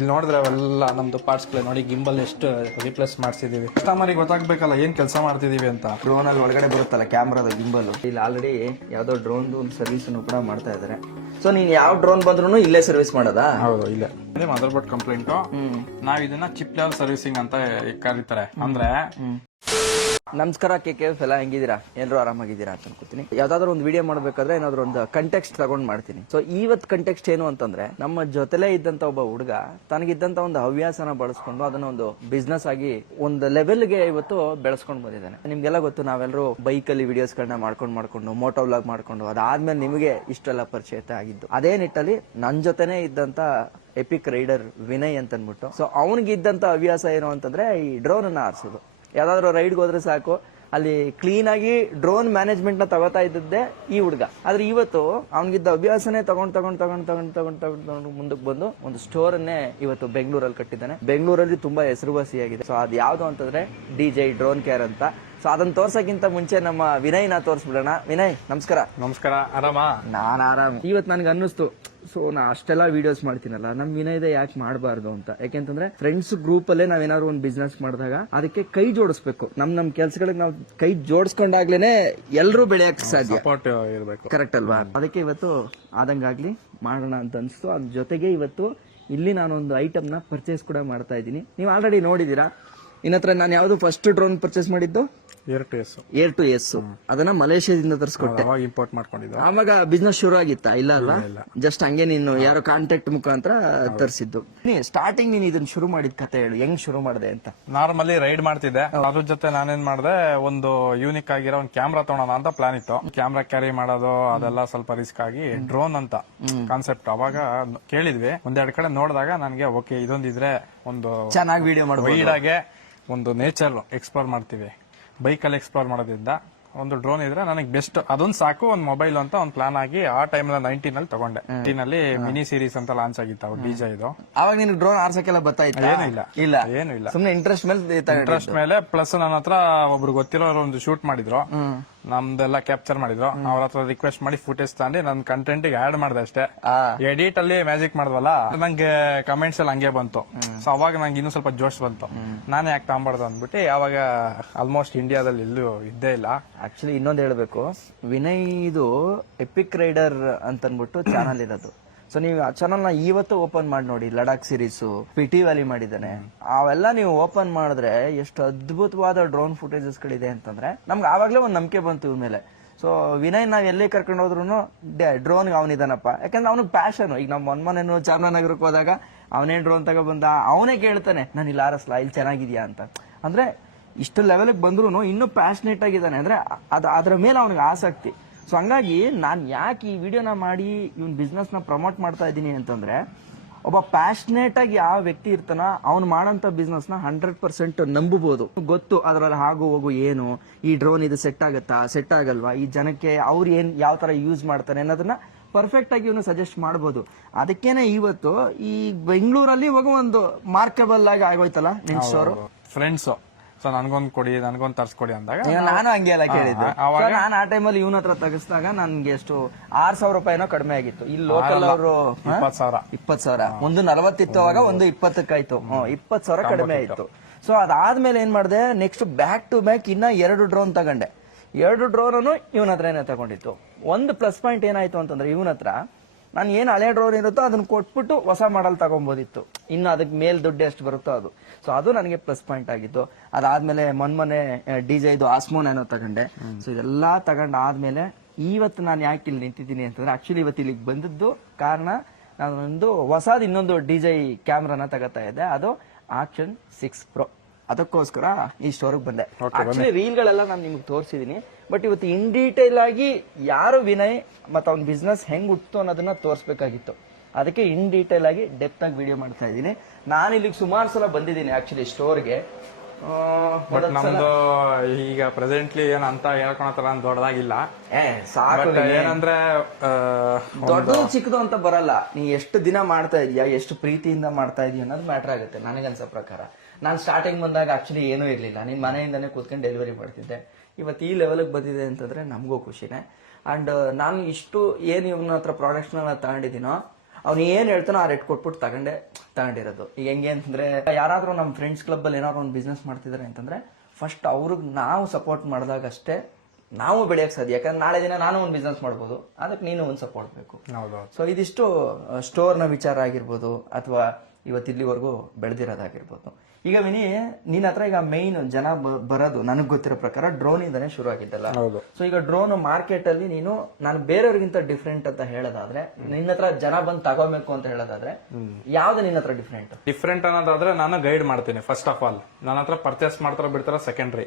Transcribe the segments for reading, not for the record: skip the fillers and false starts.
ಇಲ್ಲಿ ನೋಡಿದ್ರೆ ಅವೆಲ್ಲ ನಮ್ದು ಪಾರ್ಟ್ಸ್ಗಳು ನೋಡಿ, ಗಿಂಬಲ್ ಎಷ್ಟು ರಿಪ್ಲೇಸ್ ಮಾಡಿಸಿದೀವಿ. ಕಸ್ಟಮರಿಗೆ ಗೊತ್ತಾಗ್ಬೇಕಲ್ಲ ಏನ್ ಕೆಲಸ ಮಾಡ್ತಿದೀವಿ ಅಂತ. ಡ್ರೋನ್ ಅಲ್ಲಿ ಒಳಗಡೆ ಬರುತ್ತಲ್ಲ ಕ್ಯಾಮ್ರಾದ ಗಿಂಬಲ್, ಇಲ್ಲಿ ಆಲ್ರೆಡಿ ಯಾವ್ದೋ ಡ್ರೋನ್ ಒಂದು ಸರ್ವಿಸ್ ಕೂಡ ಮಾಡ್ತಾ ಇದಾರೆ. ಸೊ ನೀನ್ ಯಾವ ಡ್ರೋನ್ ಬಂದ್ರು ಇಲ್ಲೇ ಸರ್ವಿಸ್ ಮಾಡೋದಾ? ಹೌದು, ಇಲ್ಲೇ ಮದರ್ ಬೋರ್ಡ್ ಕಂಪ್ಲೇಂಟ್. ನಾವ್ ಇದನ್ನ ಚಿಪ್ ಲೆವೆಲ್ ಸರ್ವಿಸಿಂಗ್ ಅಂತ ಕರೀತಾರೆ. ಅಂದ್ರೆ ನಮಸ್ಕಾರ KKF ಎಲ್ಲ ಹೆಂಗಿದ್ದೀರಾ? ಎಲ್ಲರೂ ಆರಾಮಾಗಿದ್ದೀರಾ ಅಂತ ಅನ್ಕೋತೀನಿ. ಯಾವ್ದಾದ್ರು ಒಂದು ವಿಡಿಯೋ ಮಾಡ್ಬೇಕಾದ್ರೆ ಏನಾದ್ರು ಒಂದು ಕಂಟೆಕ್ಸ್ಟ್ ತಗೊಂಡ್ ಮಾಡ್ತೀನಿ. ಸೊ ಇವತ್ ಕಂಟೆಕ್ಸ್ಟ್ ಏನು ಅಂತಂದ್ರೆ, ನಮ್ಮ ಜೊತೆಲೇ ಇದ್ದಂತ ಒಬ್ಬ ಹುಡುಗ ತನಗಿದ್ದಂತ ಒಂದು ಹವ್ಯಾಸನ ಬಳಸ್ಕೊಂಡು ಅದನ್ನ ಒಂದು ಬಿಸ್ನೆಸ್ ಆಗಿ ಒಂದು ಲೆವೆಲ್ಗೆ ಇವತ್ತು ಬೆಳೆಸ್ಕೊಂಡು ಬಂದಿದ್ದಾನೆ. ನಿಮ್ಗೆಲ್ಲ ಗೊತ್ತು, ನಾವೆಲ್ಲರೂ ಬೈಕ್ ಅಲ್ಲಿ ವಿಡಿಯೋಸ್ ಗಳನ್ನ ಮಾಡ್ಕೊಂಡು ಮೋಟೋ ವ್ಲಾಗ್ ಮಾಡ್ಕೊಂಡು ಅದಾದ್ಮೇಲೆ ನಿಮಗೆ ಇಷ್ಟೆಲ್ಲ ಪರಿಚಯ ಆಗಿದ್ದು. ಅದೇ ನಿಟ್ಟಲ್ಲಿ ನನ್ ಜೊತೆನೆ ಇದ್ದಂತ ಎಪಿಕ್ ರೈಡರ್ ವಿನಯ್ ಅಂತ ಅನ್ಬಿಟ್ಟು. ಸೊ ಅವನಿಗಿದ್ದಂತ ಹವ್ಯಾಸ ಏನು ಅಂತಂದ್ರೆ ಈ ಡ್ರೋನ್ ಅನ್ನ ಆರಿಸೋದು. ಯಾವ್ದಾದ್ರು ರೈಡ್ಗೆ ಹೋದ್ರೆ ಸಾಕು, ಅಲ್ಲಿ ಕ್ಲೀನ್ ಆಗಿ ಡ್ರೋನ್ ಮ್ಯಾನೇಜ್ಮೆಂಟ್ ನ ತಗೋತಾ ಇದ್ದದ್ದೇ ಈ ಹುಡುಗ. ಆದ್ರೆ ಇವತ್ತು ಅವನಿಗಿದ್ದ ಅಭ್ಯಾಸನೇ ತಗೊಂಡು ಮುಂದಕ್ಕೆ ಬಂದು ಒಂದು ಸ್ಟೋರ್ ಅನ್ನೇ ಇವತ್ತು ಬೆಂಗಳೂರಲ್ಲಿ ಕಟ್ಟಿದ್ದಾನೆ. ಬೆಂಗಳೂರಲ್ಲಿ ತುಂಬಾ ಹೆಸರುವಾಸಿಯಾಗಿದೆ. ಸೊ ಅದು ಯಾವ್ದು ಅಂತಂದ್ರೆ DJ ಡ್ರೋನ್ ಕೇರ್ ಅಂತ. ಸೊ ಅದನ್ನ ತೋರ್ಸಕ್ಕಿಂತ ಮುಂಚೆ ನಮ್ಮ ವಿನಯ್ನ ತೋರ್ಸ್ಬಿಡೋಣ. ವಿನಯ್ ನಮಸ್ಕಾರ. ನಮಸ್ಕಾರ, ಆರಾಮ? ನಾನ್ ಆರಾಮ್. ಇವತ್ತು ನನ್ಗೆ ಅನ್ನಿಸ್ತು, ಸೊ ನಾ ಅಷ್ಟೆಲ್ಲ ವಿಡಿಯೋಸ್ ಮಾಡ್ತೀನಲ್ಲ, ನಮ್ ವಿನಯದ ಯಾಕೆ ಮಾಡಬಾರ್ದು ಅಂತ. ಯಾಕೆಂತಂದ್ರೆ ಫ್ರೆಂಡ್ಸ್ ಗ್ರೂಪ್ ಅಲ್ಲೇ ನಾವೇನಾದ್ರು ಒಂದು ಬಿಸ್ನೆಸ್ ಮಾಡಿದಾಗ ಅದಕ್ಕೆ ಕೈ ಜೋಡಿಸ್ಬೇಕು. ನಮ್ ಕೆಲ್ಸಗಳಿಗೆ ನಾವು ಕೈ ಜೋಡಿಸ್ಕೊಂಡಾಗ್ಲೇನೆ ಎಲ್ಲರೂ ಬೆಳೆಯಕ್ ಸಾಧ್ಯ. ಸಪೋರ್ಟ್ ಇರಬೇಕು, ಕರೆಕ್ಟ್ ಅಲ್ವಾ? ಅದಕ್ಕೆ ಇವತ್ತು ಆದಂಗಾಗ್ಲಿ ಮಾಡೋಣ ಅಂತ ಅನ್ಸ್ತು. ಅದ್ರ ಜೊತೆಗೆ ಇವತ್ತು ಇಲ್ಲಿ ನಾನೊಂದು ಐಟಮ್ ನ ಪರ್ಚೇಸ್ ಕೂಡ ಮಾಡ್ತಾ ಇದ್ದೀನಿ. ನೀವು ಆಲ್ರೆಡಿ ನೋಡಿದೀರಾ. ಇನ್ನತ್ರ ನಾನು ಯಾವ್ದು ಫಸ್ಟ್ ಡ್ರೋನ್ ಪರ್ಚೇಸ್ ಮಾಡಿದ್ದು ಏರ್ ಟು ಎಸ್. ಅದನ್ನ ಮಲೇಷ್ಯಾದಿಂದ ತರಿಸ್ಕೊಟ್ಟೆ, ಇಂಪೋರ್ಟ್ ಮಾಡ್ಕೊಂಡಿದ್ದು. ಆವಾಗ ಬಿಸ್ನೆಸ್ ಶುರು ಆಗಿತ್ತಾ? ಇಲ್ಲ ಅಲ್ವಾ? ಜಸ್ಟ್ ಹಂಗೆ ನೀನು ಯಾರೋ ಕಾಂಟ್ಯಾಕ್ಟ್ ಮುಖಾಂತರ ತರಿಸಿದ್ದು. ಸ್ಟಾರ್ಟಿಂಗ್ ನೀನ್ ಇದನ್ನ ಶುರು ಮಾಡಿದ ಕತೆ ಹೇಳು, ಹೆಂಗ್ ಶುರು ಮಾಡಿದೆ ಅಂತ. ನಾರ್ಮಲಿ ರೈಡ್ ಮಾಡ್ತಿದ್ದೆ, ಅದ್ರ ಜೊತೆ ನಾನೇನ್ ಮಾಡಿದೆ, ಒಂದು ಯೂನಿಕ್ ಆಗಿರೋ ಒಂದು ಕ್ಯಾಮ್ರಾ ತಗೊಳೋಣ ಅಂತ ಪ್ಲಾನ್ ಇತ್ತು. ಕ್ಯಾಮ್ರಾ ಕ್ಯಾರಿ ಮಾಡೋದು ಅದೆಲ್ಲ ಸ್ವಲ್ಪ ರಿಸ್ಕ್ ಆಗಿ ಡ್ರೋನ್ ಅಂತ ಕಾನ್ಸೆಪ್ಟ್ ಅವಾಗ ಕೇಳಿದ್ವಿ. ಒಂದೆರಡು ಕಡೆ ನೋಡಿದಾಗ ನನ್ಗೆ ಓಕೆ, ಇದೊಂದಿದ್ರೆ ಒಂದು ಚೆನ್ನಾಗಿ ವಿಡಿಯೋ ಮಾಡ್ಬೋದು, ವೈಡಾಗೆ ಒಂದು ನೇಚರ್ ಎಕ್ಸ್ಪ್ಲೋರ್ ಮಾಡ್ತೀವಿ. ಬೈಕಲ್ಲಿ ಎಕ್ಸ್ಪ್ಲೋರ್ ಮಾಡೋದ್ರಿಂದ ಒಂದು ಡ್ರೋನ್ ಇದ್ರೆ ನನಗೆ ಬೆಸ್ಟ್, ಅದೊಂದು ಸಾಕು. ಒಂದು ಮೊಬೈಲ್ ಅಂತ ಒಂದು ಪ್ಲಾನ್ ಆಗಿ ಆ ಟೈಮ್ 19 ಅಲ್ಲಿ ತಗೊಂಡೆ. 19 ಅಲ್ಲಿ ಮಿನಿ ಸೀರೀಸ್ ಅಂತ ಲಾಂಚ್ ಆಗಿತ್ತು DJ ಇದು. ಅವಾಗ ನಿನ್ ಡ್ರೋನ್ ಆರ್ಸಕ್ಕೆಲ್ಲ ಬರ್ತಾಯಿತ್ತು? ಏನು ಇಲ್ಲ, ಸುಮ್ನೆ ಇಂಟ್ರೆಸ್ಟ್ ಮೇಲೆ. ಪ್ಲಸ್ ನನ್ನ ಹತ್ರ ಒಬ್ರು ಗೊತ್ತಿರೋರು ಒಂದು ಶೂಟ್ ಮಾಡಿದ್ರು, ನಮ್ದೆಲ್ಲ ಕ್ಯಾಪ್ಚರ್ ಮಾಡಿದ್ರು. ಅವ್ರ ಹತ್ರ ರಿಕ್ವೆಸ್ಟ್ ಮಾಡಿ ಫುಟೇಜ್ ತಗೊಂಡು ನನ್ನ ಕಂಟೆಂಟ್ ಆಡ್ ಮಾಡಿದೆ ಅಷ್ಟೇ. ಎಡಿಟ್ ಅಲ್ಲಿ ಮ್ಯಾಜಿಕ್ ಮಾಡಿದ್ವಲ್ಲ, ನಂಗೆ ಕಮೆಂಟ್ಸ್ ಎಲ್ಲ ಹಂಗೆ ಬಂತು. ಸೊ ಅವಾಗ ನಂಗೆ ಇನ್ನೂ ಸ್ವಲ್ಪ ಜೋಶ್ ಬಂತು, ನಾನೇ ಯಾಕೆ ತಗೊಂಬಾರ್ದು ಅಂದ್ಬಿಟ್ಟು. ಯಾವಾಗ ಆಲ್ಮೋಸ್ಟ್ ಇಂಡಿಯಾದಲ್ಲಿ ಎಲ್ಲೂ ಇದ್ದೇ ಇಲ್ಲ. ಆಕ್ಚುಲಿ ಇನ್ನೊಂದು ಹೇಳ್ಬೇಕು, ವಿನಯ್ ಇದು ಎಪಿಕ್ ರೈಡರ್ ಅಂತ ಅನ್ಬಿಟ್ಟು ಚಾನಲ್ ಇರೋದು. ಸೊ ನೀವು ಆ ಚಾನಲ್ ನ ಇವತ್ತು ಓಪನ್ ಮಾಡಿ ನೋಡಿ. ಲಡಾಖ್ ಸೀರೀಸ್, ಪಿಟಿ ವ್ಯಾಲಿ ಮಾಡಿದ್ದಾನೆ. ಅವೆಲ್ಲ ನೀವು ಓಪನ್ ಮಾಡಿದ್ರೆ ಎಷ್ಟು ಅದ್ಭುತವಾದ ಡ್ರೋನ್ ಫುಟೇಜಸ್ ಗಳಿದೆ ಅಂತಂದ್ರೆ ನಮ್ಗೆ ಆವಾಗ್ಲೇ ಒಂದು ನಂಬಿಕೆ ಬಂತು ಇವ್ ಮೇಲೆ. ಸೊ ವಿನಯ್ ನಾವ್ ಎಲ್ಲೇ ಕರ್ಕೊಂಡು ಹೋದ್ರು ಡ್ರೋನ್ ಅವನಿದಾನಪ್ಪ. ಯಾಕಂದ್ರೆ ಅವ್ನಿಗೆ ಪ್ಯಾಷನ್. ಈಗ ನಮ್ಮ ಮೊನ್ನೆನೂ ಚಾಮರಾಜನಗರಕ್ಕೆ ಹೋದಾಗ ಅವನೇ ಡ್ರೋನ್ ತಗೊಬಂದ, ಅವನೇ ಕೇಳ್ತಾನೆ ನಾನು ಇಲ್ಲಿ ಆರಸ್ಲಾ, ಇಲ್ಲಿ ಚೆನ್ನಾಗಿದ್ಯಾ ಅಂತ. ಅಂದ್ರೆ ಇಷ್ಟು ಲೆವೆಲ್ಗೆ ಬಂದ್ರು ಇನ್ನೂ ಪ್ಯಾಷನೇಟ್ ಆಗಿದ್ದಾನೆ. ಅಂದ್ರೆ ಅದ್ರ ಮೇಲೆ ಅವನಿಗೆ ಆಸಕ್ತಿ. ಸೊ ಹಂಗಾಗಿ ನಾನ್ ಯಾಕೆ ಈ ವಿಡಿಯೋನ ಮಾಡಿ ಇವನ್ ಬಿಸ್ನೆಸ್ ನ ಪ್ರಮೋಟ್ ಮಾಡ್ತಾ ಇದ್ದೀನಿ ಅಂತಂದ್ರೆ, ಒಬ್ಬ ಪ್ಯಾಷನೇಟ್ ಆಗಿ ಯಾವ ವ್ಯಕ್ತಿ ಇರ್ತಾನ ಅವ್ನು ಮಾಡೋಂಥ ಬಿಸ್ನೆಸ್ ನ 100% ನಂಬಬಹುದು. ಗೊತ್ತು ಅದ್ರಲ್ಲಿ ಆಗು ಹೋಗು ಏನು, ಈ ಡ್ರೋನ್ ಇದು ಸೆಟ್ ಆಗುತ್ತಾ, ಸೆಟ್ ಆಗಲ್ವಾ, ಈ ಜನಕ್ಕೆ ಅವ್ರು ಯಾವ ತರ ಯೂಸ್ ಮಾಡ್ತಾನೆ ಅನ್ನೋದನ್ನ ಪರ್ಫೆಕ್ಟ್ ಆಗಿ ಇವನು ಸಜೆಸ್ಟ್ ಮಾಡಬಹುದು. ಅದಕ್ಕೇನೆ ಇವತ್ತು ಈ ಬೆಂಗಳೂರಲ್ಲಿ ಇವಾಗ ಒಂದು ಮಾರ್ಕೆಬಲ್ ಆಗಿ ಆಗೋಯ್ತಲ್ಲ ನಿನ್ ಸ್ಟೋರ್. ಫ್ರೆಂಡ್ಸ್ ಸೊ ನನ್ಗೊಂದ್ ಕೊಡಿ, ನನ್ಗೊಂದ್ ತರ್ಸ್ಕೊಡಿ ಅಂದಾಗ ನಾನು ಹಂಗೆ ಎಲ್ಲ ಕೇಳಿದ್ದೆ. ನಾನು ಆ ಟೈಮಲ್ಲಿ ಇವನ ಹತ್ರ ತೆಗಿಸಿದಾಗ ನನ್ಗೆ ಎಷ್ಟು 6,000 ರೂಪಾಯಿನೋ ಕಡಿಮೆ ಆಗಿತ್ತು. ಇಲ್ಲಿ ಲೋಕಲ್ ಅವರು 20,000, ಒಂದು 40 ಇತ್ತು ಅವಾಗ, ಒಂದು 20 20,000 ಕಡಿಮೆ ಆಯ್ತು. ಸೊ ಅದಾದ್ಮೇಲೆ ಏನ್ ಮಾಡಿದೆ, ನೆಕ್ಸ್ಟ್ ಬ್ಯಾಕ್ ಟು ಬ್ಯಾಕ್ ಇನ್ನ 2 ಡ್ರೋನ್ ತಗೊಂಡೆ. 2 ಡ್ರೋನ್ ಇವನ ಹತ್ರನೇ ತಗೊಂಡಿತ್ತು. ಒಂದು ಪ್ಲಸ್ ಪಾಯಿಂಟ್ ಏನಾಯ್ತು ಅಂತಂದ್ರೆ, ಇವನ ಹತ್ರ ನಾನು ಏನ್ ಹಳೆ ಡ್ರೋನ್ ಇರುತ್ತೋ ಅದನ್ನ ಕೊಟ್ಬಿಟ್ಟು ಹೊಸ ಮಾಡಲ್ ತಗೊಬೋದಿತ್ತು. ಇನ್ನು ಅದಕ್ಕೆ ಮೇಲ್ ದುಡ್ಡು ಎಷ್ಟು ಬರುತ್ತೋ ಅದು. ಸೊ ಅದು ನನಗೆ ಪ್ಲಸ್ ಪಾಯಿಂಟ್ ಆಗಿತ್ತು. ಅದಾದ್ಮೇಲೆ ಮೊನ್ನೆ DJ ಇದು ಆಸ್ಮೋ ನ್ಯಾನೋ ತಗೊಂಡೆ. ಸೊ ಇದೆಲ್ಲಾ ತಗೊಂಡಾದ್ಮೇಲೆ ಇವತ್ತು ನಾನು ಯಾಕೆ ಇಲ್ಲಿ ನಿಂತಿದ್ದೀನಿ ಅಂತಂದ್ರೆ, ಆಕ್ಚುಲಿ ಇವತ್ತು ಇಲ್ಲಿಗೆ ಬಂದದ್ದು ಕಾರಣ, ನಾನೊಂದು ಹೊಸದು ಇನ್ನೊಂದು DJ ಕ್ಯಾಮ್ರಾನ ತಗೋತಾ ಇದ್ದೆ. ಅದು ಆಕ್ಷನ್ 6 Pro. ಅದಕ್ಕೋಸ್ಕರ ಈ ಸ್ಟೋರ್ಗೆ ಬಂದೆ. ಆಕ್ಚುಲಿ ರೀಲ್ಗಳೆಲ್ಲ ನಾನು ನಿಮ್ಗೆ ತೋರಿಸಿದೀನಿ. ಬಟ್ ಇವತ್ತು ಇನ್ ಡೀಟೇಲ್ ಆಗಿ ಯಾರು ವಿನಯ್ ಮತ್ತೆ ಅವ್ನ ಬಿಸ್ನೆಸ್ ಹೆಂಗ್ ಹುಟ್ಟು ಅನ್ನೋದನ್ನ ತೋರಿಸ್ಬೇಕಾಗಿತ್ತು. ಅದಕ್ಕೆ ಇನ್ ಡೀಟೇಲ್ ಆಗಿ ಡೆಪ್ತ್ ಆಗಿ ವಿಡಿಯೋ ಮಾಡ್ತಾ ಇದ್ದೀನಿ. ನಾನು ಇಲ್ಲಿಗೆ ಸುಮಾರು ಸಲ ಬಂದಿದ್ದೀನಿ ಆಕ್ಚುಲಿ ಸ್ಟೋರ್ಗೆ. ನಮ್ದು ಈಗ ಪ್ರೆಸೆಂಟ್ಲಿ ಏನ್ ಅಂತ ಹೇಳ್ಕೊಳತರ ದೊಡ್ಡದಾಗಿಲ್ಲ. ಸಾಕು, ಏನಂದ್ರೆ ದೊಡ್ಡದು ಚಿಕ್ಕದು ಅಂತ ಬರಲ್ಲ. ನೀ ಎಷ್ಟು ದಿನ ಮಾಡ್ತಾ ಇದೀಯಾ, ಎಷ್ಟು ಪ್ರೀತಿಯಿಂದ ಮಾಡ್ತಾ ಇದೀಯ ಅನ್ನೋದು ಮ್ಯಾಟರ್ ಆಗುತ್ತೆ ನನಗನ್ಸೋ ಪ್ರಕಾರ. ನಾನು ಸ್ಟಾರ್ಟಿಂಗ್ ಬಂದಾಗ ಆಕ್ಚುಲಿ ಏನೂ ಇರ್ಲಿಲ್ಲ. ನಿನ್ ಮನೆಯಿಂದಾನೇ ಕೂತ್ಕೊಂಡು ಡೆಲಿವರಿ ಮಾಡ್ತಿದ್ದೆ. ಇವತ್ತು ಈ ಲೆವೆಲ್ಗೆ ಬಂದಿದೆ ಅಂತಂದ್ರೆ ನಮಗೂ ಖುಷಿನೇ. ಅಂಡ್ ನಾನು ಇಷ್ಟು ಏನು ಇವನ ಹತ್ರ ಪ್ರಾಡಕ್ಟ್ಸ್ನ ತಗೊಂಡಿದ್ದೀನೋ ಅವ್ನು ಏನ್ ಹೇಳ್ತಾನೋ ಆ ರೇಟ್ ಕೊಟ್ಬಿಟ್ಟು ತಗೊಂಡಿರೋದು. ಈಗ ಹೆಂಗೆ ಅಂತಂದ್ರೆ, ಯಾರಾದ್ರೂ ನಮ್ಮ ಫ್ರೆಂಡ್ಸ್ ಕ್ಲಬ್ ಅಲ್ಲಿ ಏನಾದ್ರು ಒಂದು ಬಿಸ್ನೆಸ್ ಮಾಡ್ತಿದಾರೆ ಅಂತಂದ್ರೆ ಫಸ್ಟ್ ಅವ್ರಿಗೆ ನಾವು ಸಪೋರ್ಟ್ ಮಾಡಿದಾಗ ಅಷ್ಟೇ ನಾವು ಬೆಳೆಯಕ್ ಸಾಧ್ಯ. ಯಾಕಂದ್ರೆ ನಾಳೆ ದಿನ ನಾನು ಒಂದು ಬಿಸ್ನೆಸ್ ಮಾಡ್ಬೋದು, ಅದಕ್ಕೆ ನೀನು ಒಂದು ಸಪೋರ್ಟ್ ಬೇಕು. ಸೊ ಇದಿಷ್ಟು ಸ್ಟೋರ್ನ ವಿಚಾರ ಆಗಿರ್ಬೋದು ಅಥವಾ ಇವತ್ತಿಲ್ಲಿವರೆಗೂ ಬೆಳೆದಿರೋದಾಗಿರ್ಬೋದು. ಈಗ ವಿನಿ, ನಿನ್ನ ಹತ್ರ ಈಗ ಮೈನ್ ಜನ ಬರೋದು ನನಗ್ ಗೊತ್ತಿರೋ ಪ್ರಕಾರ ಡ್ರೋನ್ ಇಂದಾನೆ ಶುರು ಆಗಿದ್ದಲ್ಲ. ಸೊ ಈಗ ಡ್ರೋನ್ ಮಾರ್ಕೆಟ್ ಅಲ್ಲಿ ನೀನು ನಾನು ಬೇರೆಯವ್ರಿಗಿಂತ ಡಿಫ್ರೆಂಟ್ ಅಂತ ಹೇಳೋದಾದ್ರೆ, ನಿನ್ನ ಹತ್ರ ಜನ ಬಂದು ತಗೋಬೇಕು ಅಂತ ಹೇಳೋದಾದ್ರೆ ಯಾವ್ದು ನಿನ್ನ ಹತ್ರ ಡಿಫ್ರೆಂಟ್ ಅನ್ನೋದಾದ್ರೆ ನಾನು ಗೈಡ್ ಮಾಡ್ತೀನಿ. ಫಸ್ಟ್ ಆಫ್ ಆಲ್ ನನ್ನ ಹತ್ರ ಪರ್ಚೇಸ್ ಮಾಡ್ತಾರ ಬಿಡ್ತಾರ ಸೆಕೆಂಡರಿ.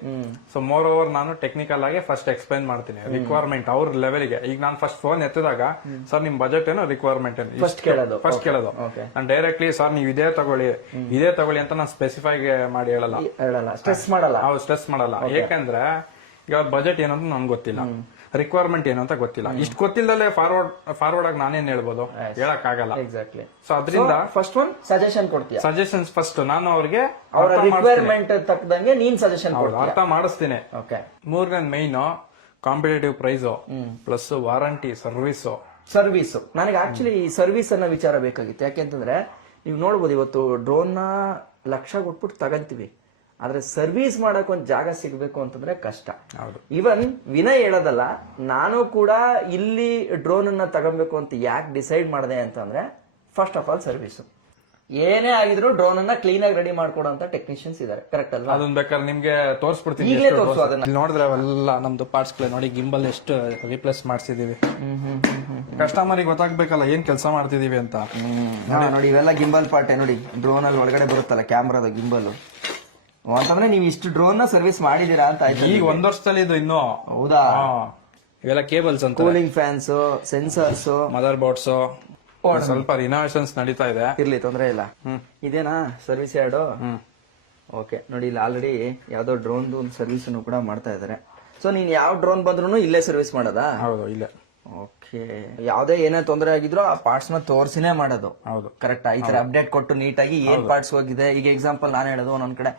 ಸೊ ಮೋರ್ ಓವರ್ ನಾನು ಟೆಕ್ನಿಕಲ್ ಆಗಿ ಫಸ್ಟ್ ಎಕ್ಸ್ಪ್ಲೈನ್ ಮಾಡ್ತೀನಿ ರಿಕ್ವೈರ್ಮೆಂಟ್ ಅವ್ರ ಲೆವೆಲ್ಗೆ. ಈಗ ನಾನು ಫಸ್ಟ್ ಫೋನ್ ಎತ್ತಿದಾಗ ಸರ್ ನಿಮ್ ಬಜೆಟ್ ಏನೋ ರಿಕ್ವೈರ್ಮೆಂಟ್ ಏನು ಫಸ್ಟ್ ಕೇಳೋದು. ನಾನು ಡೈರೆಕ್ಟ್ಲಿ ಸರ್ ನೀವು ಇದೇ ತಗೊಳ್ಳಿ ಅಂತ ನಾನು ಸ್ಪೆಸಿಫೈ ಮಾಡಿ ಹೇಳಲ್ಲ, ಸ್ಟ್ರೆಸ್ ಮಾಡಲ್ಲ. ಸ್ಟ್ರೆಸ್ ಮಾಡಲ್ಲ. ಯಾಕಂದ್ರೆ ಈಗ ಬಜೆಟ್ ಏನು ಅಂತ ನನ್ಗೆ ಗೊತ್ತಿಲ್ಲ, ರಿಕ್ವೈರ್ಮೆಂಟ್ ಏನು ಅಂತ ಗೊತ್ತಿಲ್ಲ. ಇಷ್ಟು ಗೊತ್ತಿಲ್ಲದಲ್ಲೇ ಫಾರ್ವರ್ಡ್ ಆಗಿ ನಾನೇನ್ ಹೇಳ್ಬೋದು, ಹೇಳಕ್ ಆಗಲ್ಲ. ಎಕ್ಸಾಕ್ಟ್ಲಿ. ಸೊ ಅದರಿಂದ ಫಸ್ಟ್ ಒನ್ ಸಜೆಷನ್ ಕೊಡ್ತೀಯ. ಸಜೆಷನ್ಸ್ ಫಸ್ಟ್ ನಾನು ಅವ್ರಿಗೆ ಅವರ ರಿಕ್ವೈರ್ಮೆಂಟ್ ತಕ್ಕದಂಗೆ ನೀನ್ ಸಜೆಷನ್ ಅರ್ಥ ಮಾಡಿಸ್ತೀನಿ. ಮೂರನೇ main competitive price plus warranty service. ನನಗೆ ಆಕ್ಚುಲಿ ಈ ಸರ್ವಿಸ್ ಅನ್ನೋ ವಿಚಾರ ಬೇಕಾಗಿತ್ತು. ಯಾಕೆಂತಂದ್ರೆ ನೀವು ನೋಡ್ಬೋದು, ಇವತ್ತು ಡ್ರೋನ್ ನ ಲಕ್ಷ ಕೊಟ್ಬಿಟ್ಟು ತಗಂತೀವಿ, ಆದ್ರೆ ಸರ್ವಿಸ್ ಮಾಡಕ್ ಒಂದ್ ಜಾಗ ಸಿಗ್ಬೇಕು ಅಂತಂದ್ರೆ ಕಷ್ಟ. ಇವನ್ ವಿನಯ್ ಹೇಳೋದಲ್ಲ, ನಾನು ಕೂಡ ಇಲ್ಲಿ ಡ್ರೋನ್ ಅನ್ನ ತಗೊಬೇಕು ಅಂತ ಯಾಕೆ ಡಿಸೈಡ್ ಮಾಡಿದೆ ಅಂತಂದ್ರೆ ಫಸ್ಟ್ ಆಫ್ ಆಲ್ ಸರ್ವಿಸ್. ಏನೇ ಆಗಿದ್ರು ಡ್ರೋನ್ ಅನ್ನ ಕ್ಲೀನ್ ಆಗಿ ರೆಡಿ ಮಾಡ್ಕೊಡೋ ಅಂತ ಟೆಕ್ನಿಷಿಯನ್ಸ್ ಇದಾರೆ, ಕರೆಕ್ಟ್ ಅಲ್ವಾ? ಅದನ್ನ ಬೇಕಾದ್ರೆ ನಿಮ್ಗೆ ತೋರಿಸ್ಬಿಡ್ತೀನಿ. ಈಗಲೇ ತೋರಿಸು ಅದನ್ನ. ನೋಡಿದ್ರೆ ಅವೆಲ್ಲ ನಮ್ದು ಪಾರ್ಟ್ಸ್ ಗಳೇ ನೋಡಿ, ಗಿಂಬಲ್ ಎಷ್ಟು ರಿಪ್ಲೇಸ್ ಮಾಡ್ಸಿದೀವಿ. ಕಸ್ಟಮರಿಗೆ ಗೊತ್ತಾಗ್ಬೇಕಲ್ಲ ಏನ್ ಕೆಲಸ ಮಾಡ್ತಿದೀವಿ ಅಂತ. ನೋಡಿ ಇವೆಲ್ಲ ಗಿಂಬಲ್ ಪಾರ್ಟೆ. ನೋಡಿ ಡ್ರೋನ್ ಅಲ್ಲಿ ಒಳಗಡೆ ಬರುತ್ತಲ್ಲ ಕ್ಯಾಮ್ರಾದ ಗಿಂಬಲ್ ಅಂತಂದ್ರೆ ನೀವು ಇಷ್ಟು ಡ್ರೋನ್ ನ ಸರ್ವಿಸ್ ಮಾಡಿದೀರಾ ಅಂತ ಆಯ್ತು. ಈಗ ಒಂದ್ ವರ್ಷದಲ್ಲಿ ಇದು ಇನ್ನು. ಹೌದಾ? ಇವೆಲ್ಲ ಕೇಬಲ್ಸ್ ಅಂತ, cooling fans, sensors, mother boards, ಸ್ವಲ್ಪ ರಿನೋವೇಷನ್ಸ್ ನಡೀತಾ ಇದೆ. ಇರ್ಲಿ, ತೊಂದ್ರೆ ಇಲ್ಲ. ಇದೇನಾ ಸರ್ವಿಸ್ ಯಾರ್ಡ್? ಓಕೆ. ನೋಡಿ ಇಲ್ಲಿ ಆಲ್ರೆಡಿ ಯಾವ್ದೋ ಡ್ರೋನ್ ಒಂದು ಸರ್ವಿಸ್ ಕೂಡ ಮಾಡ್ತಾ ಇದಾರೆ. ಸೊ ನೀನ್ ಯಾವ ಡ್ರೋನ್ ಬಂದ್ರು ಇಲ್ಲೇ ಸರ್ವಿಸ್ ಮಾಡೋದಾ? ಹೌದು, ಇಲ್ಲೇ. ಓಕೆ. ಯಾವ್ದೇ ಏನೇ ತೊಂದರೆ ಆಗಿದ್ರು ಆ ಪಾರ್ಟ್ಸ್ ನ ತೋರ್ಸಿನೇ ಮಾಡೋದು. ಹೌದು, ಕರೆಕ್ಟ್. ಈ ತರ ಅಪ್ಡೇಟ್ ಕೊಟ್ಟು ನೀಟಾಗಿ ಏನ್ ಪಾರ್ಟ್ಸ್ ಹೋಗಿದೆ. ಈಗ ಎಕ್ಸಾಂಪಲ್ ನಾನು ಹೇಳೋದು, ಒಂದೊಂದ್ ಕಡೆ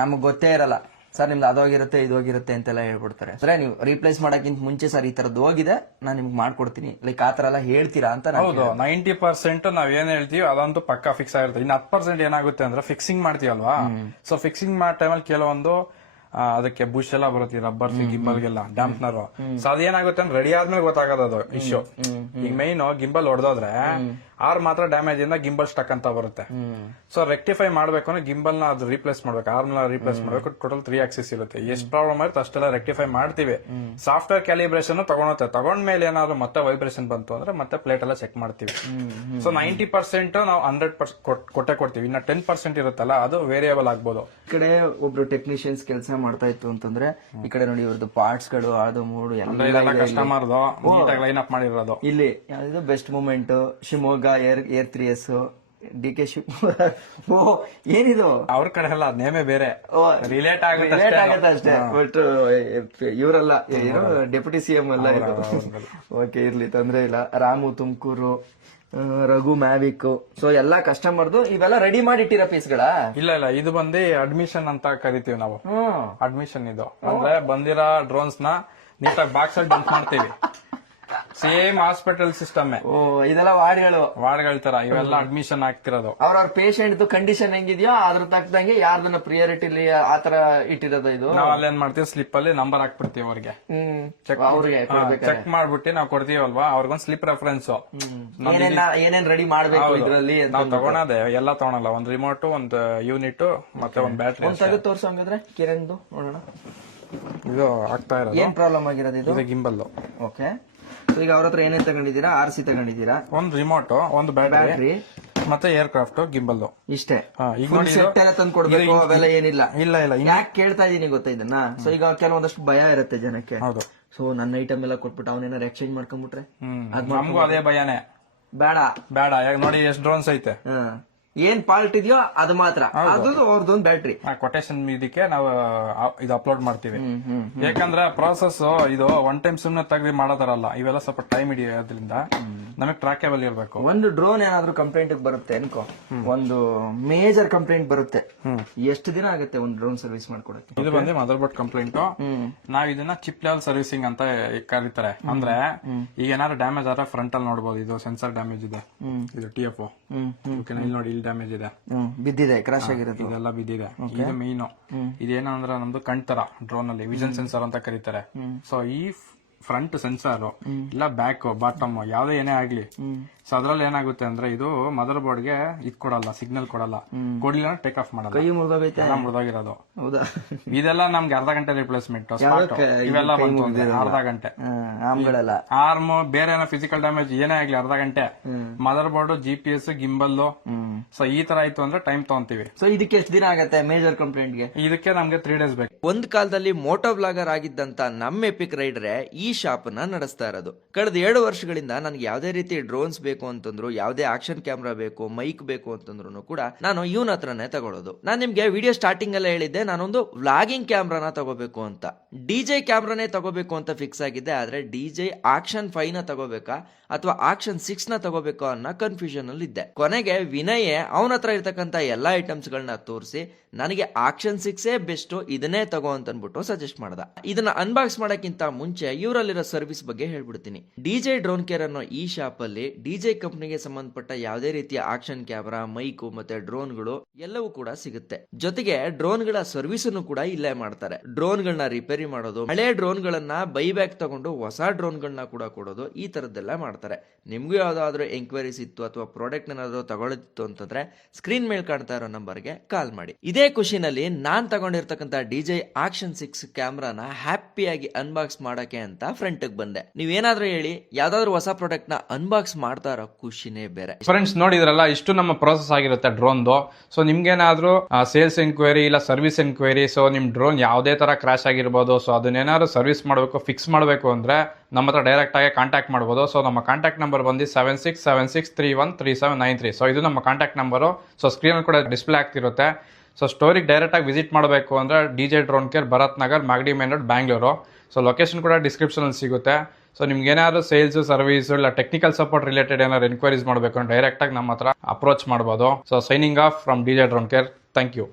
ನಮಗ್ ಗೊತ್ತೇ ಇರಲ್ಲ, ಸರ್ ನಿಮ್ದು ಅದೋಗಿರುತ್ತೆ ಇದೋಗಿರುತ್ತೆ ಅಂತೆಲ್ಲ ಹೇಳ್ಬಿಡ್ತಾರೆ. ಸರ್ ನೀವು ರೀಪ್ಲೇಸ್ ಮಾಡಕ್ಕಿಂತ ಮುಂಚೆ ಸರ್ ಈ ತರದ್ದು ಹೋಗಿದೆ ನಾನು ನಿಮ್ಗೆ ಮಾಡ್ಕೊಡ್ತೀನಿ, ಲೈಕ್ ಆ ತರ ಎಲ್ಲ ಹೇಳ್ತೀರಾ ಅಂತ. ಹೌದು, 90% ನಾವ್ ಏನ್ ಹೇಳ್ತೀವಿ ಅದಂತೂ ಪಕ್ಕಾ ಫಿಕ್ಸ್ ಆಗಿರುತ್ತೆ. ಇನ್ನು 10% ಏನಾಗುತ್ತೆ ಅಂದ್ರೆ ಫಿಕ್ಸಿಂಗ್ ಮಾಡ್ತೀವಲ್ವಾ. ಸೊ ಫಿಕ್ಸಿಂಗ್ ಮಾಡೋ ಟೈಮಲ್ಲಿ ಕೆಲವೊಂದು ಅದಕ್ಕೆ ಬುಷ್ ಎಲ್ಲ ಬರುತ್ತೆ, ರಬ್ಬರ್ ಗಿಂಬಲ್ಗೆಲ್ಲ ಡ್ಯಾಂಪ್ನರ್. ಸೊ ಅದೇನಾಗುತ್ತೆ ಅಂದ್ರೆ ರೆಡಿ ಆದ್ಮೇಲೆ ಗೊತ್ತಾಗೋದು ಅದು ಇಶ್ಯೂ. ಈಗ ಮೈನ್ ಗಿಂಬಲ್ ಹೊಡೆದೋದ್ರೆ ಆರ್ ಮಾತ್ರ ಡ್ಯಾಮೇಜ್ ಇಂದ ಗಿಂಬಲ್ ಸ್ಟಕ್ ಅಂತ ಬರುತ್ತೆ. ಸೊ ರೆಕ್ಟಿಫೈ ಮಾಡ್ಬೇಕು ಅಂದ್ರೆ ಗಿಂಬಲ್ ನ ಅದು ರೀಪ್ಲೇಸ್ ಮಾಡ್ಬೇಕು, ಆರ್ಮ್ನ ರೀಪ್ಲೇಸ್ ಮಾಡ್ಬೇಕು. ಟೋಟಲ್ 3 ಆಕ್ಸಿಸ್ ಇರುತ್ತೆ. ಎಷ್ಟು ಪ್ರಾಬ್ಲಮ್ ಇರುತ್ತೆ ಅಷ್ಟೆಲ್ಲ ರೆಕ್ಟಿಫೈ ಮಾಡ್ತೀವಿ. ಸಾಫ್ಟ್ವೇರ್ ಕ್ಯಾಲಿಬ್ರೇಷನ್ ತಗೊಂಡ್ಮೇಲೆ ಏನಾದ್ರು ಮತ್ತೆ ವೈಬ್ರೇಷನ್ ಬಂತು ಅಂದ್ರೆ ಮತ್ತೆ ಪ್ಲೇಟ್ ಎಲ್ಲ ಚೆಕ್ ಮಾಡ್ತೀವಿ. ಸೊ 90% ನಾವು 100% ಕೊಡ್ತೀವಿ. ಇನ್ನ 10% ಇರುತ್ತಲ್ಲ ಅದು ವೇರಿಯಬಲ್ ಆಗ್ಬೋದು. ಈ ಕಡೆ ಒಬ್ರು ಟೆಕ್ನಿಷಿಯನ್ಸ್ ಕೆಲಸ ಮಾಡ್ತಾ ಇತ್ತು ಅಂತಂದ್ರೆ ಈ ಕಡೆ ನೋಡಿ ಇವ್ರದ್ದು ಪಾರ್ಟ್ಸ್ ಗಳು ಅದು ಮೂರು ಎಲ್ಲ ಕಸ್ಟಮರ್ ನೀಟಾಗಿ ಲೈನ್ ಅಪ್ ಮಾಡಿರೋದು. ಇಲ್ಲಿ ಯಾವ್ದು best moment, Shivamogga air 3S, DK Shivamogga. ಓ ಏನಿದು ಅವ್ರ ಕಡೆ ಎಲ್ಲ ನೇಮೇ ಬೇರೆ, ರಿಲೇಟ್ ಆಗುತ್ತೆ ಅಷ್ಟೇ. ಬಟ್ ಇವರೆಲ್ಲ ಡೆಪ್ಯೂಟಿ CM ಎಲ್ಲ ಇರೋದು. ಓಕೆ, ಇರ್ಲಿ, ತೊಂದ್ರೆ ಇಲ್ಲ. ರಾಮು ತುಮಕೂರು, ರಘು ಮ್ಯಾವಿಕ್. ಸೊ ಎಲ್ಲಾ ಕಸ್ಟಮರ್ದು ಇವೆಲ್ಲ ರೆಡಿ ಮಾಡಿ ಇಟ್ಟಿರೋ ಪೀಸ್ಗಳ? ಇಲ್ಲ, ಇದು ಬಂದು ಅಡ್ಮಿಷನ್ ಅಂತ ಕರಿತೀವಿ ನಾವು. ಅಡ್ಮಿಷನ್ ಇದು ಅಂದ್ರೆ ಬಂದಿರೋ ಡ್ರೋನ್ಸ್ ನ ನೀಟಾಗಿ ಬಾಕ್ಸ್ ಅಲ್ಲಿ ಡಂಪ್ ಮಾಡ್ತೀವಿ. Same hospital system. ಇದೆಲ್ಲ ವಾರ್ಡ್ಗಳ ತರ ಇವೆಲ್ಲ ಅಡ್ಮಿಷನ್ ಆಗ್ತಿರೋದು. ಅವ್ರವ್ರ ಪೇಷಂಟ್ ಕಂಡೀಷನ್ ಹೆಂಗಿದ್ಯೋ ಅದ್ರ ತಕ್ಕದಂಗೆ ಯಾರ್ದನ್ನ ಪ್ರಿಯಾರಿಟಿಲಿ ಆತರ ಇಟ್ಟಿರೋದು. ಇದು ನಾವ್ ಅಲ್ಲೇನ್ ಮಾಡ್ತೀವಿ, ಸ್ಲಿಪ್ ಅಲ್ಲಿ ನಂಬರ್ ಹಾಕ್ಬಿಡ್ತೀವಿ ಅವ್ರಿಗೆ. ಚೆಕ್ ಮಾಡ್ಬಿಟ್ಟು ನಾವ್ ಕೊಡ್ತೀವಲ್ವಾ, ಅವ್ರಿಗೊಂದ್ ಸ್ಲಿಪ್ ರೆಫರೆನ್ಸ್ ಏನೇನ್ ರೆಡಿ ಮಾಡ್ಬೇಕು ಇದ್ರಲ್ಲಿ ನಾವ್ ತಗೊಳದೆ ಎಲ್ಲ ತಗೊಳಲ್ಲ. ಒಂದ್ ರಿಮೋಟ್, ಒಂದ್ ಯೂನಿಟ್ ಮತ್ತೆ ಒಂದ್ ಬ್ಯಾಟ್ರಿ. ತೆಗೆದು ತೋರ್ಸಂಗಿದ್ರೆ ಕಿರಣ್ ನೋಡೋಣ. ಇದು ಆಗ್ತಾ ಇರೋದು. ಏನ್ ಪ್ರಾಬ್ಲಮ್ ಆಗಿರೋದು? ಇದು ಗಿಂಬಲ್. ಓಕೆ. ಈಗ ಅವ್ರ ಹತ್ರ ಏನೇನ್ ತಗೊಂಡಿದ್ದೀರಾ? RC ತಗೊಂಡಿದ್ದೀರಾ, ಒಂದ್ ರಿಮೋಟ್, ಒಂದ್ ಬ್ಯಾಟ್ರಿ ಮತ್ತೆ ಏರ್ ಕ್ರಾಫ್ಟ್ ಗಿಂಬಲ್. ಇಷ್ಟೇ. ಈಗ ನೋಡಿ ಸೆಟ್ ಎಲ್ಲ ತಂದು ಕೊಡ್ಬೇಕು, ಅವೆಲ್ಲ ಏನಿಲ್ಲ. ಇಲ್ಲ. ಯಾಕೆ ಕೇಳ್ತಾ ಇದೀನಿ ಗೊತ್ತಾ ಇದನ್ನ? ಸೊ ಈಗ ಕೆಲವೊಂದಷ್ಟು ಭಯ ಇರುತ್ತೆ ಜನಕ್ಕೆ. ಹೌದು. ಸೊ ನನ್ನ ಐಟಮ್ ಎಲ್ಲ ಕೊಟ್ಬಿಟ್ಟು ಅವನೇನಾರು ಎಕ್ಸ್ಚೇಂಜ್ ಮಾಡ್ಕೊಂಡ್ಬಿಟ್ರೆ ನಮಗೂ ಅದೇ ಭಯನೇ. ಬೇಡ. ಯಾಕೆ ನೋಡಿ ಎಷ್ಟು ಡ್ರೋನ್ಸ್ ಐತೆ, ಏನ್ ಫಾಲ್ಟ್ ಇದೆಯೋ ಅದು ಮಾತ್ರ, ಅದು ಅವ್ರದ್ದೊಂದು ಬ್ಯಾಟ್ರಿ. ಕೊಟೇಶನ್ ಇದಕ್ಕೆ ನಾವು ಇದು ಅಪ್ಲೋಡ್ ಮಾಡ್ತೀವಿ. ಯಾಕಂದ್ರೆ ಪ್ರಾಸೆಸ್ ಇದು ಒನ್ ಟೈಮ್ ಸುಮ್ನೆ ತೆಗ್ದು ಮಾಡೋದಾರಲ್ಲ, ಇವೆಲ್ಲ ಸ್ವಲ್ಪ ಟೈಮ್ ಹಿಡಿಯೋದ್ರಿಂದ ನಮಗೆ ಟ್ರ್ಯಾಕೇಬಲ್ ಇರಬೇಕು. ಒಂದು ಡ್ರೋನ್ ಏನಾದ್ರೂ ಕಂಪ್ಲೇಂಟ್ ಬರುತ್ತೆ ಅನ್ಕೋ, ಒಂದು ಮೇಜರ್ ಕಂಪ್ಲೇಂಟ್ ಬರುತ್ತೆ, ಎಷ್ಟು ದಿನ ಆಗುತ್ತೆ ಒಂದು ಡ್ರೋನ್ ಸರ್ವಿಸ್ ಮಾಡ್ಕೊಡಕ್ಕೆ? ಇದು ಬಂದು ಮದರ್ ಬೋರ್ಡ್ ಕಂಪ್ಲೇಂಟ್. ನಾವ್ ಇದನ್ನ ಚಿಪ್ ಲೆವೆಲ್ ಸರ್ವಿಸಿಂಗ್ ಅಂತ ಕರೀತಾರೆ. ಅಂದ್ರೆ ಈಗ ಏನಾದ್ರು ಡ್ಯಾಮೇಜ್ ಆದ್ರೆ ಫ್ರಂಟ್ ಅಲ್ಲಿ ನೋಡಬಹುದು, ಇದು ಸೆನ್ಸರ್ ಡ್ಯಾಮೇಜ್ ಇದೆ, ಇದು TFO ಇಲ್ಲಿ ನೋಡಿ, ಇಲ್ಲಿ ಡ್ಯಾಮೇಜ್ ಇದೆ, ಬಿದ್ದಿದೆ, ಕ್ರಾಶ್ ಆಗಿರೋದು, ಇದೆಲ್ಲ ಬಿದ್ದಿದೆ. ಇದು ಮೀನು ಇದೇನಂದ್ರೆ ನಮ್ದು ಕಣ್ತರ ಡ್ರೋನ್ ಅಲ್ಲಿ ವಿಷನ್ ಸೆನ್ಸರ್ ಅಂತ ಕರೀತಾರೆ. ಸೊ ಈ ಫ್ರಂಟ್ ಸೆನ್ಸಾರ್ ಇಲ್ಲ ಬ್ಯಾಕ್ ಬಾಟಮ್ ಯಾವ್ದೇ ಏನೇ ಆಗ್ಲಿ, ಸೊ ಅದ್ರಲ್ಲಿ ಏನಾಗುತ್ತೆ ಅಂದ್ರೆ ಇದು ಮದರ್ ಬೋರ್ಡ್ ಗೆ ಇದ್ ಕೊಡಲ್ಲ, ಸಿಗ್ನಲ್ ಕೊಡಲ್ಲ, ಕೊಡ್ಲಿಲ್ಲ ಟೇಕ್ ಆಫ್ ಮಾಡಲ್ಲ, ಕೈ ಮುರಿದೋಗೈತೆ, ಎಲ್ಲ ಮುರಿದೋಗಿರೋದು. ಹೌದಾ? ಇದೆಲ್ಲ ನಮ್ಗೆ ಅರ್ಧ ಗಂಟೆ ರಿಪ್ಲೇಸ್ಮೆಂಟ್, ಇವೆಲ್ಲ ಬಂತು ಅರ್ಧ ಗಂಟೆ. ಆಮ್ಗಳೆಲ್ಲ ಆರ್ಮ್ ಬೇರೆ ಏನೋ ಫಿಸಿಕಲ್ ಡ್ಯಾಮೇಜ್ ಏನೇ ಆಗ್ಲಿ ಅರ್ಧ ಗಂಟೆ. Mother board, GPS, gimbal, so ಈ ತರ ಆಯ್ತು ಅಂದ್ರೆ ಟೈಮ್ ತಗೊಂತೀವಿ. ಸೊ ಇದಕ್ಕೆ ಎಷ್ಟು ದಿನ ಆಗತ್ತೆ ಮೇಜರ್ ಕಂಪ್ಲೇಂಟ್ ಗೆ? ಇದಕ್ಕೆ ನಮ್ಗೆ 3 days ಬೇಕು. ಒಂದ್ ಕಾಲದಲ್ಲಿ ಮೋಟೋ ಬ್ಲಾಗರ್ ಆಗಿದ್ದಂತ ನಮ್ಮ ಎಪಿಕ್ ರೈಡರೇ ಈ ಶಾಪ್ ನ ನಡೆಸ್ತಾ ಇರೋದು. ಕಳೆದ 2 ವರ್ಷಗಳಿಂದ ನನ್ಗೆ ಯಾವ್ದೇ ರೀತಿ ಡ್ರೋನ್ಸ್ ಬೇಕು ಅಂತಂದ್ರು, ಯಾವ್ದೇ ಆಕ್ಷನ್ ಕ್ಯಾಮ್ರಾ ಬೇಕು, ಮೈಕ್ ಬೇಕು ಅಂತಂದ್ರು ಕೂಡ ನಾನು ಇವನ್ ಹತ್ರನೇ ತಗೊಳ್ಳೋದು. ನಾನ್ ನಿಮ್ಗೆ ವಿಡಿಯೋ ಸ್ಟಾರ್ಟಿಂಗ್ ಅಲ್ಲೇ ಹೇಳಿದ್ದೆ, ನಾನೊಂದು ವ್ಲಾಗಿಂಗ್ ಕ್ಯಾಮ್ರಾನ ತಗೋಬೇಕು ಅಂತ, DJ ಕ್ಯಾಮ್ರಾನೇ ತಗೋಬೇಕು ಅಂತ ಫಿಕ್ಸ್ ಆಗಿದ್ದೆ. ಆದ್ರೆ DJ ಆಕ್ಷನ್ 5 ನ ತಗೋಬೇಕಾ ಅಥವಾ ಆಕ್ಷನ್ 6 ನ ತಗೋಬೇಕು ಅನ್ನೋ ಕನ್ಫ್ಯೂಷನ್ ಅಲ್ಲಿ ಇದ್ದೆ. ಕೊನೆಗೆ ವಿನಯ್ ಅವನ ಹತ್ರ ಇರ್ತಕ್ಕಂತ ಎಲ್ಲಾ ಐಟಮ್ಸ್ ಗಳನ್ನ ತೋರಿಸಿ ನನಗೆ ಆಕ್ಷನ್ 6 ಬೆಸ್ಟ್, ಇದನ್ನೇ ತಗೋ ಅಂತ ಅನ್ಬಿಟ್ಟು ಸಜೆಸ್ಟ್ ಮಾಡ್ದ. ಇದನ್ನ ಅನ್ಬಾಕ್ಸ್ ಮಾಡಕ್ಕಿಂತ ಮುಂಚೆ ಇವರಲ್ಲಿರೋ ಸರ್ವಿಸ್ ಬಗ್ಗೆ ಹೇಳ್ಬಿಡ್ತೀನಿ. DJ ಡ್ರೋನ್ ಕೇರ್ ಅನ್ನೋ ಈ ಶಾಪ್ ಅಲ್ಲಿ DJ ಕಂಪನಿಗೆ ಸಂಬಂಧಪಟ್ಟ ಯಾವುದೇ ರೀತಿಯ ಆಕ್ಷನ್ ಕ್ಯಾಮರಾ, ಮೈಕು ಮತ್ತೆ ಡ್ರೋನ್ಗಳು ಎಲ್ಲವೂ ಕೂಡ ಸಿಗುತ್ತೆ. ಜೊತೆಗೆ ಡ್ರೋನ್ ಗಳ ಸರ್ವಿಸ್ ಕೂಡ ಇಲ್ಲೇ ಮಾಡ್ತಾರೆ. ಡ್ರೋನ್ ಗಳನ್ನ ರಿಪೇರಿ ಮಾಡೋದು, ಹಳೆ ಡ್ರೋನ್ ಗಳನ್ನ ಬೈಬ್ಯಾಕ್ ತಗೊಂಡು ಹೊಸ ಡ್ರೋನ್ ಗಳನ್ನ ಕೂಡ ಕೊಡೋದು, ಈ ತರದ್ದೆಲ್ಲ ಮಾಡ್ತಾರೆ. ನಿಮ್ಗೂ ಯಾವ್ದಾದ್ರು ಎಂಕ್ವೈರೀಸ್ ಇತ್ತು ಅಥವಾ ಪ್ರಾಡಕ್ಟ್ ಏನಾದ್ರು ತಗೊಳ್ತಿತ್ತು ಅಂತಂದ್ರೆ ಸ್ಕ್ರೀನ್ ಮೇಲೆ ಕಾಣ್ತಾ ಇರೋ ನಂಬರ್ಗೆ ಕಾಲ್ ಮಾಡಿ. ಇದೇ ಖುಷಿನಲ್ಲಿ ನಾನ್ ತಗೊಂಡಿರ್ತಕ್ಕಂಥ DJ ಆಕ್ಷನ್ 6 ಕ್ಯಾಮ್ರಾನ ಹ್ಯಾಪಿಯಾಗಿ ಅನ್ಬಾಕ್ಸ್ ಮಾಡಕ್ಕೆ ಅಂತ ಫ್ರಂಟ್ ಬಂದೆ. ನೀವೇನಾದ್ರೂ ಹೇಳಿ, ಯಾವ್ದಾದ್ರು ಹೊಸ ಪ್ರಾಡಕ್ಟ್ ನ ಅನ್ಬಾಕ್ಸ್ ಮಾಡ್ತಾ ಇರೋ ಖುಷಿನೇ ಬೇರೆ. ಫ್ರೆಂಡ್ಸ್ ನೋಡಿದ್ರಲ್ಲ, ಇಷ್ಟು ನಮ್ಮ ಪ್ರೋಸೆಸ್ ಆಗಿರುತ್ತೆ ಡ್ರೋನ್ದು. ಸೊ ನಿಮ್ಗೇನಾದ್ರೂ ಸೇಲ್ಸ್ ಎನ್ಕ್ವೈರಿ ಇಲ್ಲ ಸರ್ವಿಸ್ ಎನ್ಕ್ವೈರಿ, ಸೊ ನಿಮ್ ಡ್ರೋನ್ ಯಾವುದೇ ತರ ಕ್ರಾಶ್ ಆಗಿರ್ಬೋದು, ಸೊ ಅದನ್ನೇನಾದ್ರು ಸರ್ವಿಸ್ ಮಾಡಬೇಕು, ಫಿಕ್ಸ್ ಮಾಡಬೇಕು ಅಂದ್ರೆ ನಮ್ಮ ಹತ್ರ ಡೈರೆಕ್ಟ್ ಆಗಿ ಕಾಂಟ್ಯಾಕ್ಟ್ ಮಾಡ್ಬೋದು. ಸೊ ನಮ್ಮ ಕಾಂಟ್ಯಾಕ್ಟ್ ನಂಬರ್ ಬಂದು 7676313793. ಸೊ ಇದು ನಮ್ಮ ಕಾಂಟ್ಯಾಕ್ಟ್ ನಂಬರು. ಸೊ ಸ್ಕ್ರೀನ್ ಕೂಡ ಡಿಸ್ಪ್ಲೇ ಆಗ್ತಿರುತ್ತೆ. ಸೊ ಸ್ಟೋರಿಗೆ ಡೈರೆಕ್ಟ್ ಆಗಿ ವಿಸಿಟ್ ಮಾಡಬೇಕು ಅಂದ್ರೆ DJ drone care, Bharat Nagar, Magadi main road, Bangalore. So location ಕೂಡ ಡಿಸ್ಕ್ರಿಪ್ಷನ್ ಅಲ್ಲಿ ಸಿಗುತ್ತೆ. ಸೊ ನಿಮ್ಗೆ ಏನಾದ್ರು ಸೇಲ್ಸ್, ಸರ್ವಿಸ್ ಇಲ್ಲ ಟೆಕ್ನಿಕಲ್ ಸಪೋರ್ಟ್ ರಿಲೇಟೆಡ್ ಏನಾದ್ರು ಎನ್ಕ್ವೈರೀಸ್ ಮಾಡಬೇಕು ಅಂದ್ರೆ ಡೈರೆಕ್ಟ್ ಆಗಿ ನಮ್ಮ ಹತ್ರ ಅಪ್ರೋಚ್ ಮಾಡ್ಬೋದು. So signing off from DJ drone care. Thank you.